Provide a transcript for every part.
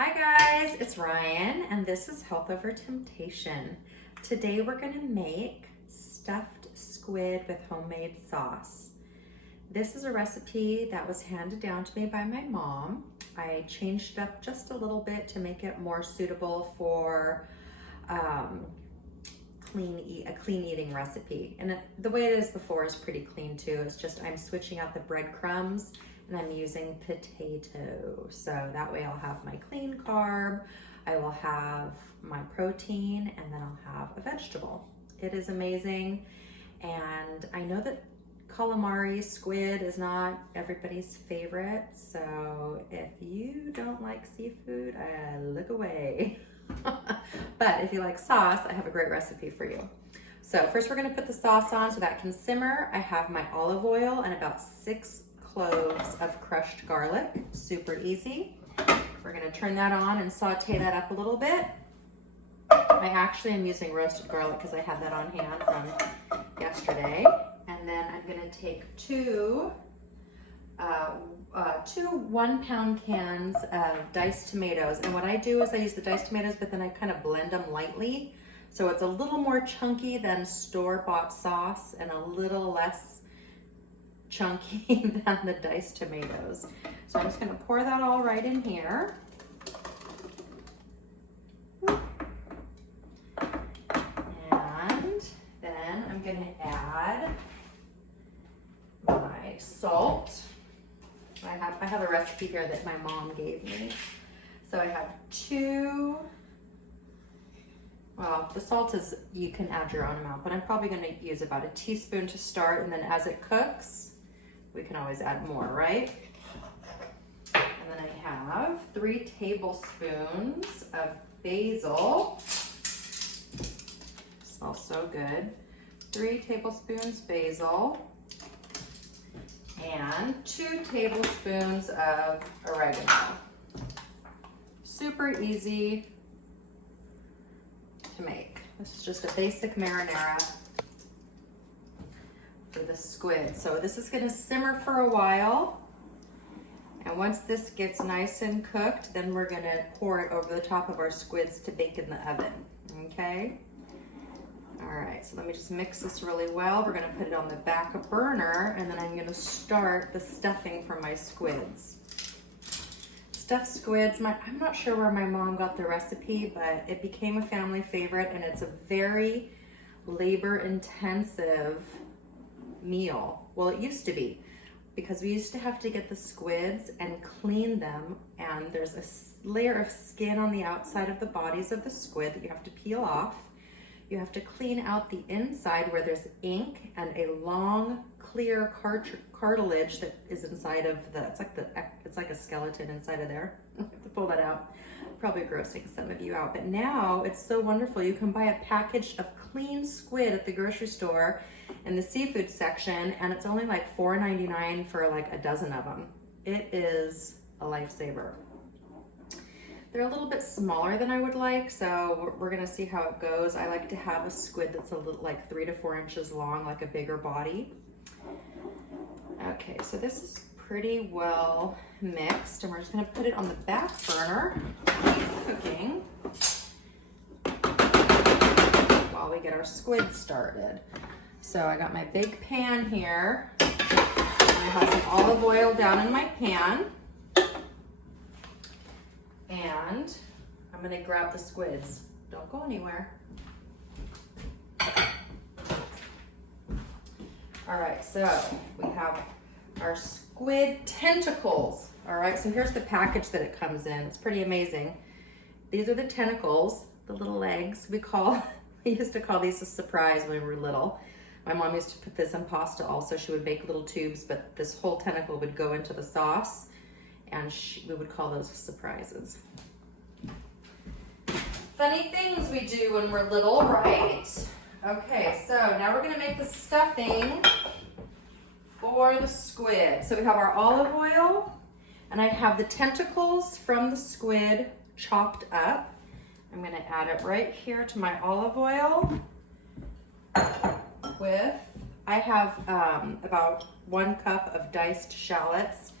Hi guys, it's Ryan and this is Health Over Temptation. Today we're gonna make stuffed squid with homemade sauce. This is a recipe that was handed down to me by my mom. I changed it up just a little bit to make it more suitable for a clean eating recipe. And the way it is before is pretty clean too. It's just I'm switching out the breadcrumbs and I'm using potato. So that way I'll have my clean carb, I will have my protein, and then I'll have a vegetable. It is amazing. And I know that calamari, squid is not everybody's favorite. So if you don't like seafood, look away. But if you like sauce, I have a great recipe for you. So first we're gonna put the sauce on so that can simmer. I have my olive oil and about 6 cloves of crushed garlic, super easy. We're gonna turn that on and saute that up a little bit. I actually am using roasted garlic because I had that on hand from yesterday. And then I'm gonna take two 1-pound cans of diced tomatoes. And what I do is I use the diced tomatoes, but then I kind of blend them lightly. So it's a little more chunky than store-bought sauce and a little less chunky than the diced tomatoes. So I'm just gonna pour that all right in here. And then I'm gonna add my salt. I have a recipe here that my mom gave me. So I have 2, well, the salt is, you can add your own amount, but I'm probably gonna use about a teaspoon to start, and then as it cooks, we can always add more, right? And then I have 3 tablespoons of basil. Smells so good. 3 tablespoons basil. And 2 tablespoons of oregano. Super easy to make. This is just a basic marinara for the squid. So this is gonna simmer for a while. And once this gets nice and cooked, then we're gonna pour it over the top of our squids to bake in the oven, okay? All right, so let me just mix this really well. We're gonna put it on the back burner, and then I'm gonna start the stuffing for my squids. Stuffed squids, I'm not sure where my mom got the recipe, but it became a family favorite, and it's a very labor-intensive meal. Well, it used to be, because we used to have to get the squids and clean them, and there's a layer of skin on the outside of the bodies of the squid that you have to peel off. You have to clean out the inside where there's ink and a long, clear cartilage that is inside of it's like a skeleton inside of there. I have to pull that out. Probably grossing some of you out, but now it's so wonderful. You can buy a package of clean squid at the grocery store in the seafood section, and it's only like $4.99 for like a dozen of them. It is a lifesaver. They're a little bit smaller than I would like, so we're gonna see how it goes. I like to have a squid that's a little like 3 to 4 inches long, like a bigger body. Okay, so this is pretty well mixed, and we're just gonna put it on the back burner, keep cooking while we get our squid started. So I got my big pan here, and I have some olive oil down in my pan. And I'm gonna grab the squids. Don't go anywhere. All right, so we have our squid tentacles. All right, so here's the package that it comes in. It's pretty amazing. These are the tentacles, the little legs. We used to call these a surprise when we were little. My mom used to put this in pasta also. She would make little tubes, but this whole tentacle would go into the sauce, and we would call those surprises. Funny things we do when we're little, right? Okay, so now we're gonna make the stuffing for the squid. So we have our olive oil, and I have the tentacles from the squid chopped up. I'm gonna add it right here to my olive oil. I have about 1 cup of diced shallots.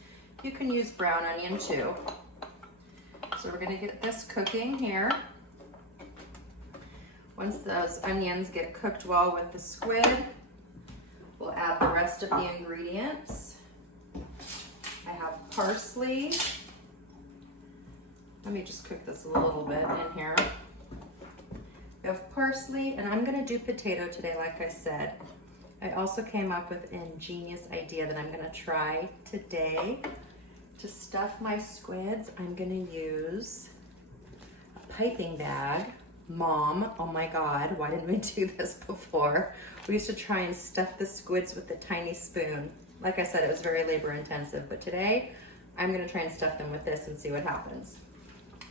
You can use brown onion too. So we're gonna get this cooking here. Once those onions get cooked well with the squid, we'll add the rest of the ingredients. I have parsley. Let me just cook this a little bit in here. We have parsley, and I'm gonna do potato today, like I said. I also came up with an ingenious idea that I'm gonna try today. To stuff my squids, I'm gonna use a piping bag. Mom, oh my God, why didn't we do this before? We used to try and stuff the squids with a tiny spoon. Like I said, it was very labor intensive, but today I'm gonna try and stuff them with this and see what happens.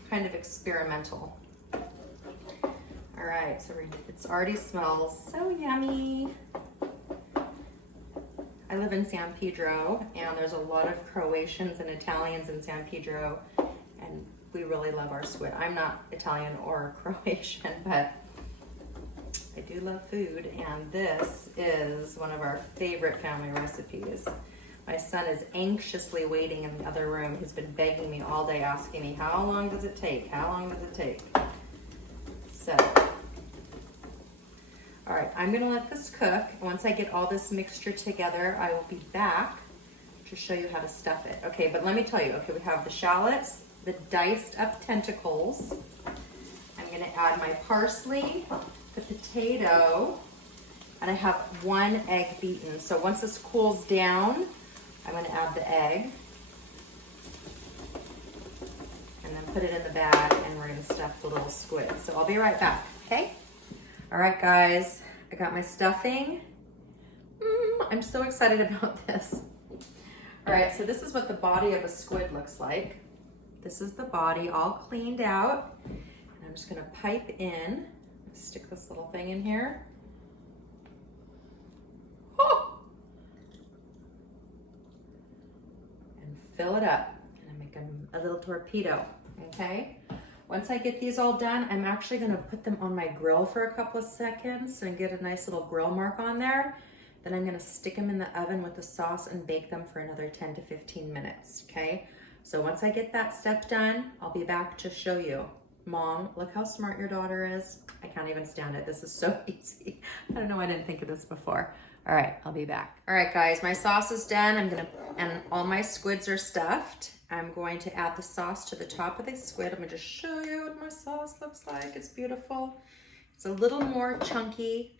Kind of experimental. All right, so it already smells so yummy. I live in San Pedro, and there's a lot of Croatians and Italians in San Pedro, and we really love our squid. I'm not Italian or Croatian, but I do love food, and this is one of our favorite family recipes. My son is anxiously waiting in the other room. He's been begging me all day, asking me, how long does it take? How long does it take? So, all right, I'm gonna let this cook. Once I get all this mixture together, I will be back to show you how to stuff it. Okay, but let me tell you, okay, we have the shallots, the diced up tentacles. I'm gonna add my parsley, the potato, and I have 1 egg beaten. So once this cools down, I'm gonna add the egg and then put it in the bag, and we're gonna stuff the little squid. So I'll be right back, okay? All right, guys, I got my stuffing. I'm so excited about this. All right, so this is what the body of a squid looks like. This is the body all cleaned out. And I'm just gonna pipe in, stick this little thing in here. Oh! And fill it up. And I make a little torpedo, okay? Once I get these all done, I'm actually gonna put them on my grill for a couple of seconds and get a nice little grill mark on there. Then I'm gonna stick them in the oven with the sauce and bake them for another 10 to 15 minutes, okay? So once I get that step done, I'll be back to show you. Mom, look how smart your daughter is. I can't even stand it. This is so easy. I don't know why I didn't think of this before. All right, I'll be back. All right, guys, my sauce is done. And all my squids are stuffed. I'm going to add the sauce to the top of the squid. I'm gonna just show you what my sauce looks like. It's beautiful. It's a little more chunky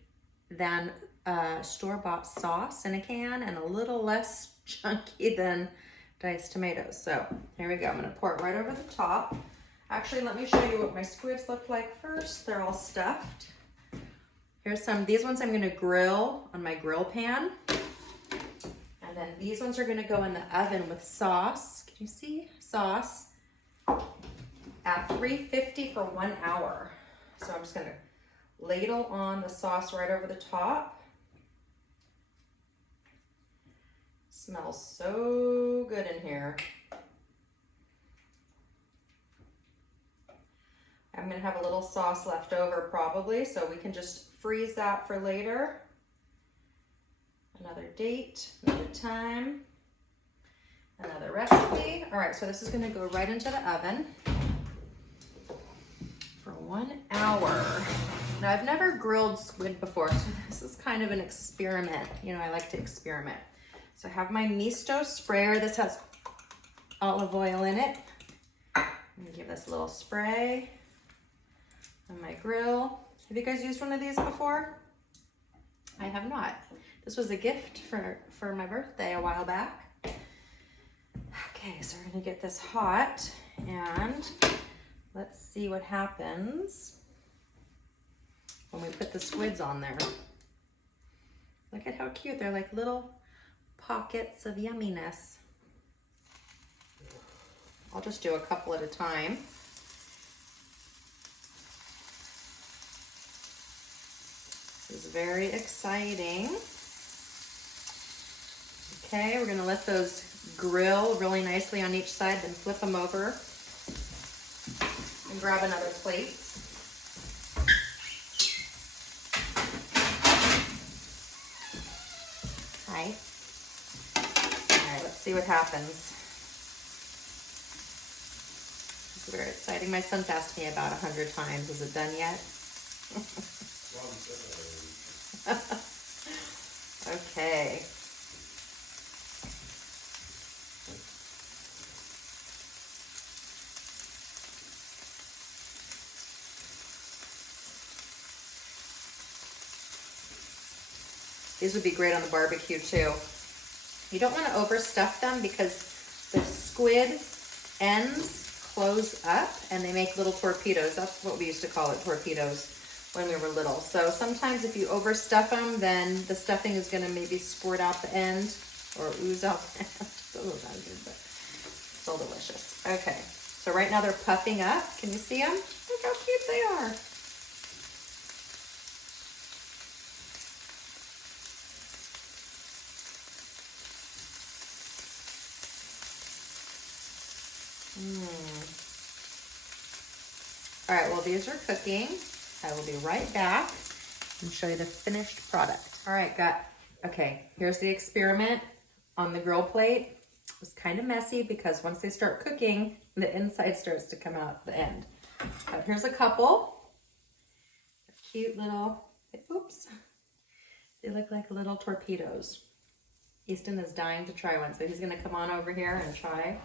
than store-bought sauce in a can, and a little less chunky than diced tomatoes. So here we go. I'm gonna pour it right over the top. Actually, let me show you what my squids look like first. They're all stuffed. Here's some. These ones I'm gonna grill on my grill pan. And then these ones are gonna go in the oven with sauce. Can you see? Sauce at 350 for 1 hour. So I'm just gonna ladle on the sauce right over the top. Smells so good in here. I'm gonna have a little sauce left over probably, so we can just freeze that for later. Another date, another time, another recipe. All right, so this is gonna go right into the oven for 1 hour. Now, I've never grilled squid before, so this is kind of an experiment. You know, I like to experiment. So I have my misto sprayer. This has olive oil in it. I'm gonna give this a little spray on my grill. Have you guys used one of these before? I have not. This was a gift for my birthday a while back. Okay, so we're gonna get this hot, and let's see what happens when we put the squids on there. Look at how cute. They're like little pockets of yumminess. I'll just do a couple at a time. This is very exciting. Okay, we're gonna let those grill really nicely on each side, then flip them over and grab another plate. Hi. All right, let's see what happens. Very exciting. My son's asked me about 100 times, is it done yet? Okay. These would be great on the barbecue too. You don't want to overstuff them because the squid ends close up and they make little torpedoes. That's what we used to call it, torpedoes, when we were little. So sometimes if you overstuff them, then the stuffing is going to maybe squirt out the end or ooze out the end. Doesn't sound good, but still delicious. Okay, so right now they're puffing up. Can you see them? Look how cute they are. All right, well, these are cooking. I will be right back and show you the finished product. All right, okay, here's the experiment on the grill plate. It was kind of messy because once they start cooking, the inside starts to come out the end. But here's a couple. Cute little, oops. They look like little torpedoes. Easton is dying to try one, so he's gonna come on over here and try.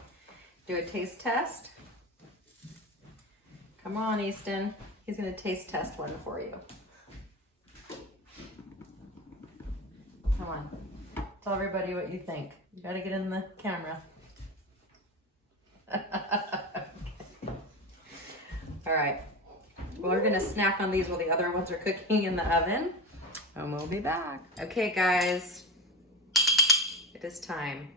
Do a taste test. Come on, Easton. He's gonna taste test one for you. Come on. Tell everybody what you think. You gotta get in the camera. All right. Well, we're gonna snack on these while the other ones are cooking in the oven. And we'll be back. Okay, guys. It is time.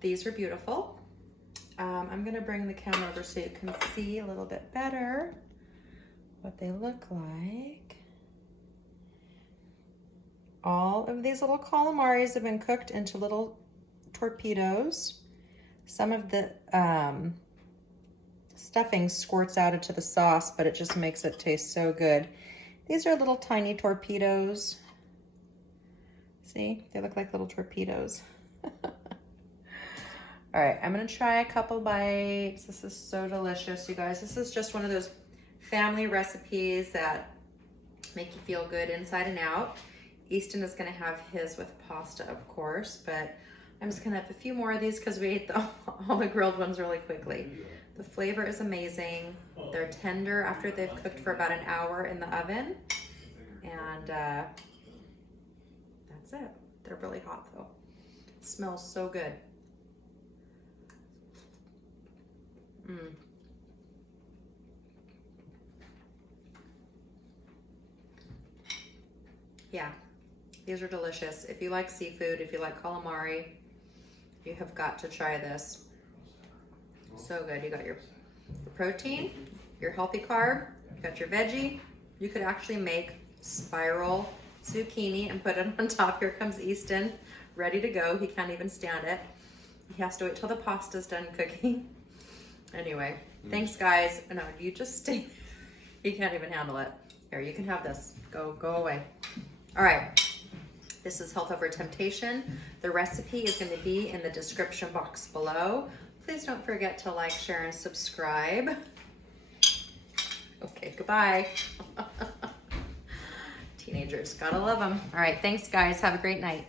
These are beautiful. I'm gonna bring the camera over so you can see a little bit better what they look like. All of these little calamaris have been cooked into little torpedoes. Some of the stuffing squirts out into the sauce, but it just makes it taste so good. These are little tiny torpedoes. See, they look like little torpedoes. All right, I'm gonna try a couple bites. This is so delicious, you guys. This is just one of those family recipes that make you feel good inside and out. Easton is gonna have his with pasta, of course, but I'm just gonna have a few more of these because we ate all the grilled ones really quickly. The flavor is amazing. They're tender after they've cooked for about an hour in the oven. And that's it. They're really hot though. It smells so good. Yeah, these are delicious. If you like seafood, if you like calamari, you have got to try this. So good. You got your protein, your healthy carb, you got your veggie. You could actually make spiral zucchini and put it on top. Here comes Easton, ready to go. He can't even stand it. He has to wait till the pasta's done cooking. Anyway, thanks guys. No, you just stay. He can't even handle it. Here, you can have this. Go away. All right. This is Health Over Temptation. The recipe is going to be in the description box below. Please don't forget to like, share, and subscribe. Okay, goodbye. Teenagers, gotta love them. All right, thanks guys. Have a great night.